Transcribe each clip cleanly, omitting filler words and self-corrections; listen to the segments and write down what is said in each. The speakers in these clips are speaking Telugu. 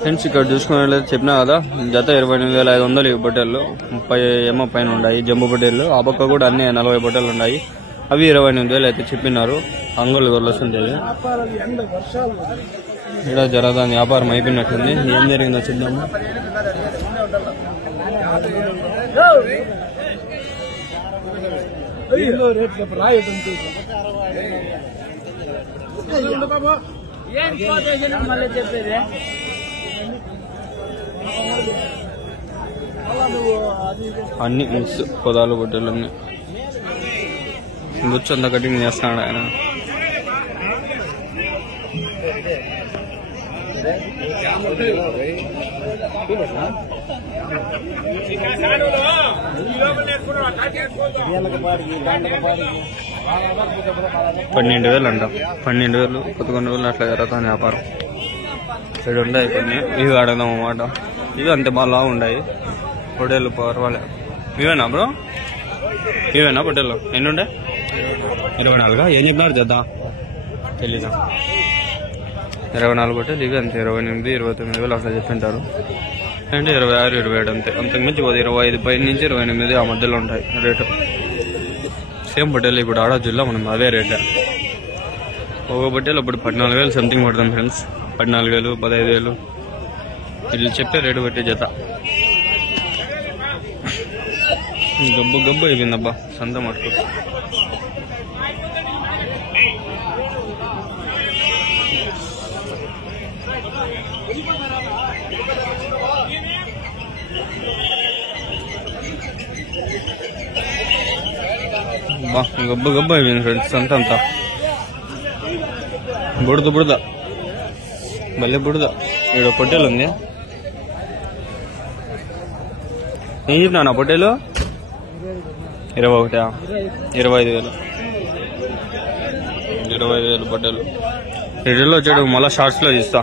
ఫ్రెండ్స్ ఇక్కడ చూసుకున్నట్లయితే చెప్పినా కదా, జత 28,500 ఈ బొట్టెలు. 30 ఏమో పైన ఉన్నాయి జంబు బొట్టెలు. ఆ పక్క కూడా అన్ని 40 బొట్టెలు ఉన్నాయి. అవి 28,000 అయితే చెప్పినారు. అంగళ్ళు దొరలుస్తుంది. ఇక్కడ జరదాని వ్యాపారం అయిపోయినట్టుంది. ఏం జరిగిందో చూద్దాము. అన్ని మిక్స్ పొదాలు బొట్టెలు అన్ని గుచ్చు అంతా కటింగ్ చేస్తున్నాడు ఆయన. $12,000 అంట. 12,000 11,000 అట్లా జరుగుతుంది వ్యాపారం. ఇక్కడ ఉన్నాయి కొన్ని. ఇవి అడగదాం అన్నమాట. ఇవి అంతే బాగా ఉన్నాయి పొట్టేళ్ళు. పర్వాలేదు. ఇవేనా బ్రో? ఇవేనా పొట్టేళ్ళు? ఎన్ని ఉండే? 24. ఏం చెప్పినారు చేద్దాం తెలీదా? 24 పొట్టేలు. ఇవి అంతే 28,000 29,000 అట్లా చెప్పింటారు. అంటే 26 27 అంతే. అంతకుమించి 25 పై నుంచి 28 ఆ మధ్యలో ఉంటాయి రేటు. సేమ్ పొట్టేలు ఇప్పుడు ఆడ జిల్లా మనం అవే రేటే. ఒక పొట్టేలు ఇప్పుడు 14,000 సంథింగ్ పడుతుంది ఫ్రెండ్స్. 14,000 15,000 వీళ్ళు చెప్పే రేటు పెట్టి జత. గబ్బు గబ్బు అయిపోయిందబ్బా సంత మటుకు. గబ్బు గబ్బు అయిపోయింది ఫ్రెండ్స్ సంత అంతా. బుడద బుడద భలే బుడద. ఇక్కడ పొట్టేలు ఉంది. ఏం చెప్పినా నా పొట్టేలు? 21. 25,000. 25,000 పొట్టేలు. రిటర్న్లో వచ్చాడు. మళ్ళీ షార్ట్స్లో ఇస్తా.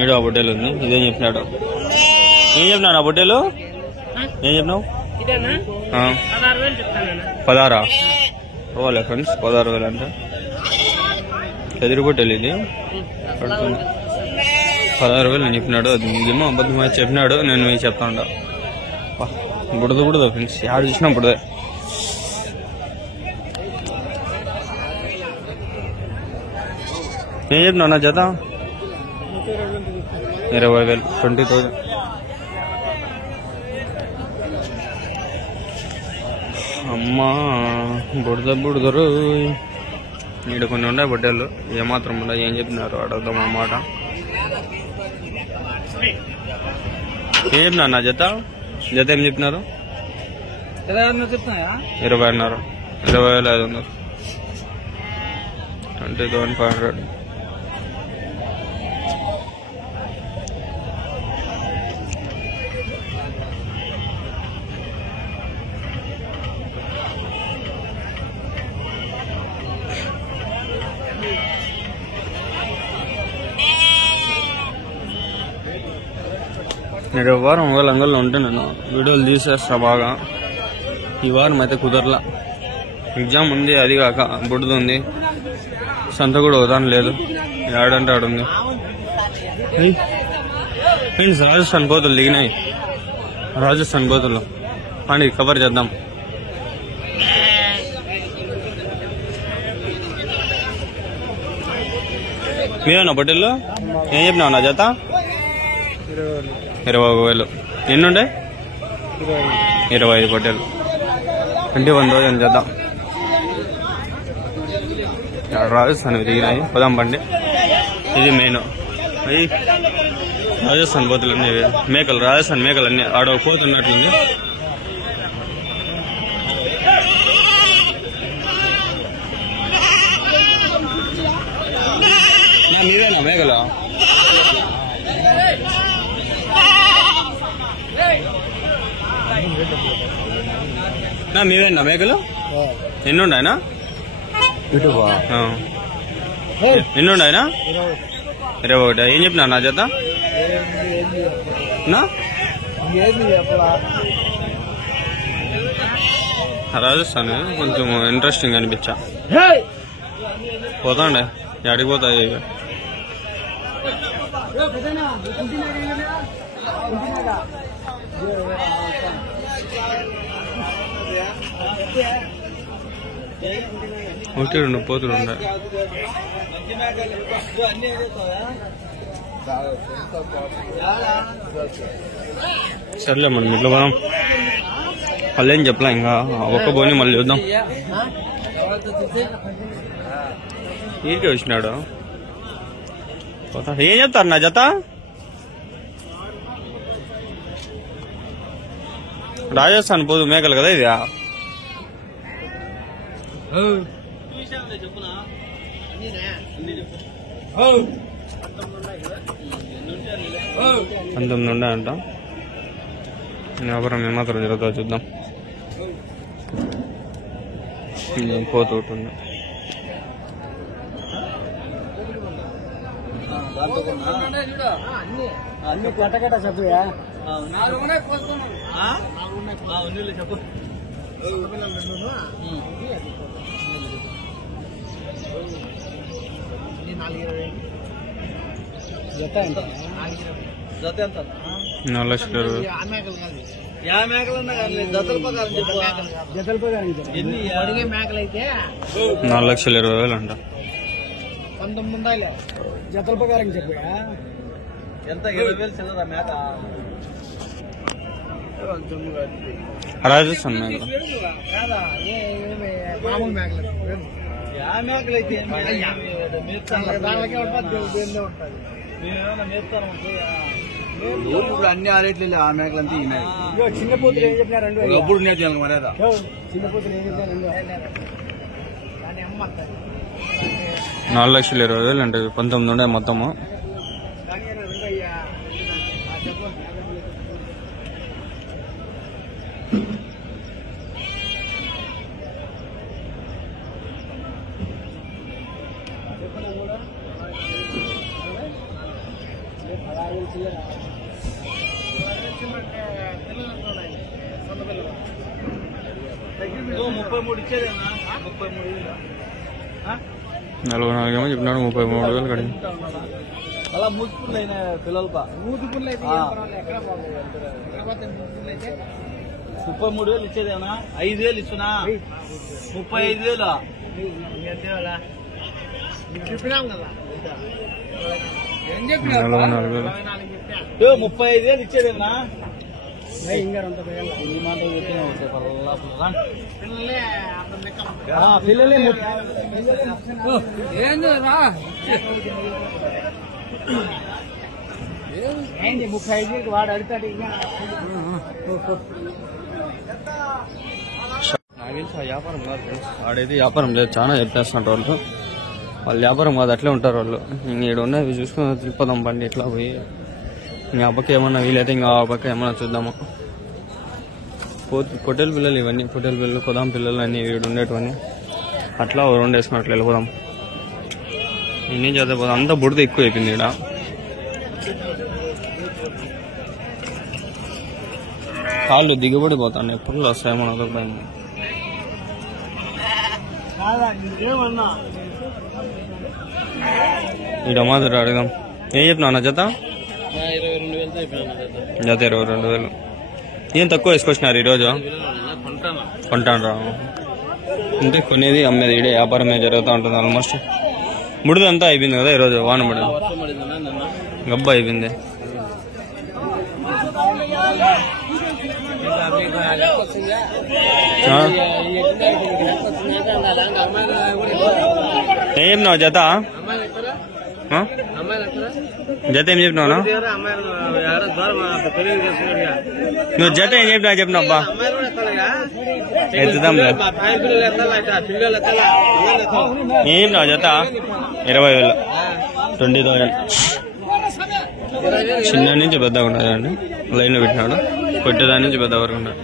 ఏడు ఆ పొట్టేలు ఉంది. ఇదేం చెప్పినాడు? ఏం చెప్పినా నా పొట్టేలు? ఏం చెప్పినావు? 16. పోలే ఫ్రెండ్స్ 16,000 అంటే ఎదురు పొట్టేలు. ఇది 16,000 నేను చెప్పినాడు. అది నిజమో అబద్ధమో చెప్పినాడు. నేను మీకు చెప్తా ఉంటా. బుడద బుడద ఫ్రెండ్స్. యాడ్ చూసినా బుడదే. ఏం చెప్పినా నా జత? 20,000. 20,000. అమ్మా బుడద బుడదరు. ఇక్కడ కొన్ని ఉన్నాయి బొట్టేళ్ళు. ఏమాత్రం ఉన్నాయి. ఏం చెప్పినారు అడుగుదాం అన్నమాట. ఏం చెప్పినా నా జత? జత ఏం చెప్పినారు? 20,500. 20,500. 20,500. నేను వారం అంగల్లో ఉంటే నేను వీడియోలు తీసేస్తా బాగా. ఈ వారం అయితే కుదరలా. ఎగ్జామ్ ఉంది. అది కాక బుడ్డది ఉంది. సంత కూడా ఉదాహరణ లేదు. ఆడంటే ఆడుంది ఫ్రెండ్స్. రాజస్థాన్ కోతులు దిగినాయి. రాజస్థాన్ కోతులు అని కవర్ చేద్దాం. మీరేనా పొట్టేళ్ళు? ఏం చెప్పినావు నా జత? 21,000. ఎన్నుండే? 25 పొట్టేలు. 21,000 చేద్దాం. రాజస్థాన్ దిగినాయి. పొదాం బండి. ఇది మెయిన్. అవి రాజస్థాన్ కోతులు అన్నీ మేకలు. రాజస్థాన్ మేకలు అన్నీ. ఆడ కోత ఉన్నట్లుంది. మీరేనా మేకలు? మీవేనా మేకలు? ఎన్నుండాయనా? ఎన్నుండాయనా? 21. ఏం చెప్పినా నా చేత? రాజస్థాన్ కొంచెం ఇంట్రెస్టింగ్ అనిపించా. పోతాండే ఎడికి పోతాయి ఒకటి రెండు పోతులు ఉండే సర్లే మనం ఇట్లా పోదాం మళ్ళీ ఏం చెప్పలే ఇంకా ఒక్క పోని మళ్ళీ చూద్దాం ఈడికే వచ్చినాడు ఏం చెప్తారు నా జత రాజస్థాన్ పోదు మేకలు కదా ఇది 19 ఉన్నాయంట వ్యాపారం ఏమాత్రం జరుగుతుందో చూద్దాం పోతూ ఉంటుంది అన్ని కట్టకట్ట చెప్పయా చెప్పు జత ఎంత 4 లక్షలు మేకలన్నా కానీ జతల ప్రకారం చెప్పు జతల ప్రకారం ఎన్ని అడిగే మేకలైతే 4,20,000 అంట 19 ఉండాలి జతల ప్రకారం చెప్పయా ఎంత 20,000 చిల్లర మేక రాజస్థాన్ మేకలు మామూలు మేకలు మేకలైతే ఇప్పుడు అన్ని ఆరేట్లు ఆ మేకలంతా చిన్న పూతులు ఏం చెప్పినారండి ఎప్పుడు నేర్చాను మర్యాద చిన్న పూతులు ఏం చెప్పినారండి 4,20,000 అంటే 19 ఉండే మొత్తము ఇచ్చేదేనా 44 ఏమో చెప్పినాడు 33,000 కడి అలా మూతుపుళ్ళు అయినా పిల్లలపా 33,000 ఇచ్చేదేనా 5,000 ఇస్తున్నా 35,000 చెప్పినాం కదా 35,000 ఇచ్చేదేనా పిల్లలే ఏంటి 35 వాడు అడుగుతాడు నాకు తెలిసి ఆ వ్యాపారం కాదు ఫ్రెండ్స్ ఆడైతే వ్యాపారం లేదు చాలా చెప్పేస్తున్నారు వాళ్ళు వ్యాపారం కాదు అట్లే ఉంటారు వాళ్ళు ఈడ ఉన్నవి చూసుకుని తిరిగిపోదాం బండి ఇట్లా పోయి ఇంకా ఆ పక్క ఏమన్నా వీలైతే ఇంకా ఆ పక్క ఏమన్నా చూద్దాము పొట్టేల పిల్లలు ఇవన్నీ పొట్టేల పిల్లలు కొదాం పిల్లలు అన్నీ వీడు ఉండేటివన్నీ అట్లా 2 వేసుకుని అట్లా వెళ్ళిపోదాం ఇంకేం చేద్దాం పోదాం అంతా బుడద ఎక్కువ అయిపోయింది ఇక్కడ కాళ్ళు దిగుబడిపోతాను ఎప్పుడు వస్తాయేమో అదొక భయం ఈ టమాటా అడగదాం ఏం చెప్పినా నా జత 22,000 జత 22,000 ఏం తక్కువ వేసుకొచ్చినారు ఈరోజు కొంటాను రా అంటే కొనేది అమ్మేది ఈడే వ్యాపారమే జరుగుతూ ఉంటుంది ఆల్మోస్ట్ ముడిదంతా అయిపోయింది కదా ఈరోజు వాన ముడి గబ్బా అయిపోయింది ఏం చెప్పినావు జత జత ఏం చెప్పినావు నువ్వు జత ఏం చెప్పినా చెప్పినాబ్బా ఎత్తుదాం ఏం చెప్పినావు జత 20,000 20,000 చిన్న నుంచి పెద్దగా ఉన్నదండి లైన్లో పెట్టినాడు కొట్టేదాని నుంచి పెద్ద వరకు ఉన్నాడు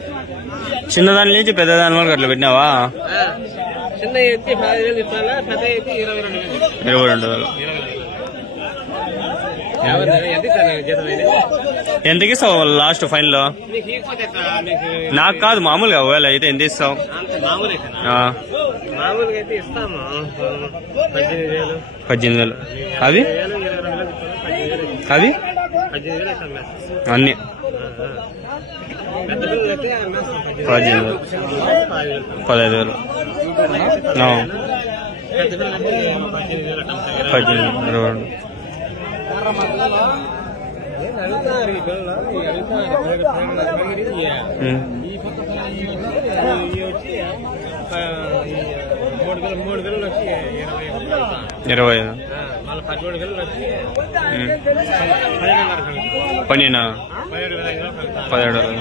చిన్నదాని నుంచి పెద్దదాని వరకు అట్లా పెట్టినావా 22,000 ఎంతకి ఇస్తావు లాస్ట్ ఫైన్ లో నాకు కాదు మామూలుగా ఒకవేళ అయితే ఎంత ఇస్తావు మామూలుగా అయితే ఇస్తాము 18,000 18,000 అవి అవి 18,000 అన్నీ పెద్ద పిల్లలు అయితే 15,000 15,000 పెద్ద పిల్లలు అయితే 18,000 22 అడుగుతున్నారు ఈ పిల్లలు ఈ కొత్త వచ్చి 3 పిల్లలు వచ్చి 20 మళ్ళీ 17 పిల్లలు వచ్చి 17,500 పన్నీనా 17,000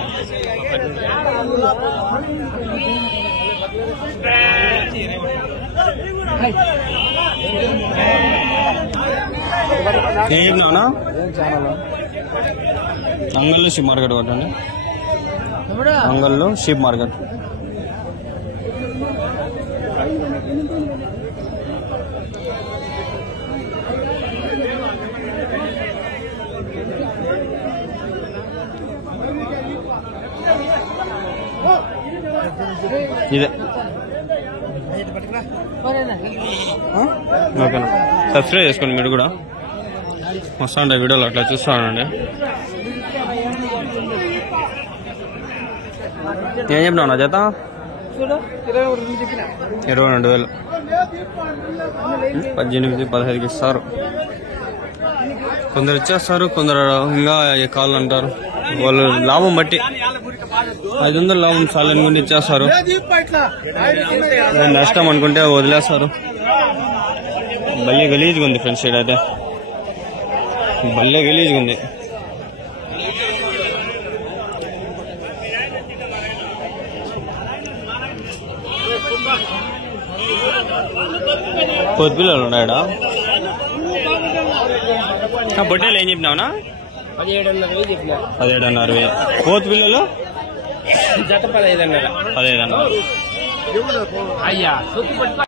ఏం చెప్పినావునా అంగల్లో షీప్ మార్కెట్ కొట్టండి అంగల్లో షీప్ మార్కెట్ ఇదే ఓకేనా సబ్స్క్రైబ్ చేసుకోండి మీరు కూడా వస్తా ఉంటాయి వీడియోలు అట్లా చూస్తానండి ఏం చెప్పినావు నా జత 22,000 18-15కి ఇస్తారు కొందరు ఇచ్చేస్తారు కొందరు ఇంకా కాళ్ళు అంటారు వాళ్ళు లాభం బట్టి 500 లాభం సాలని ముందు ఇచ్చేస్తారు నష్టం అనుకుంటే వదిలేస్తారు భలే గలీజ్గా ఉంది ఫ్రెండ్స్ ఇడైతే భలే గలీజ్గా ఉంది కొద్ది పిల్లలు ఉన్నాయడా బొట్టేలు ఏం చెప్పినావునా 17,500 చెప్పిన 17,500 కోతి పిల్లలు జత 15,500 15,500 అయ్యా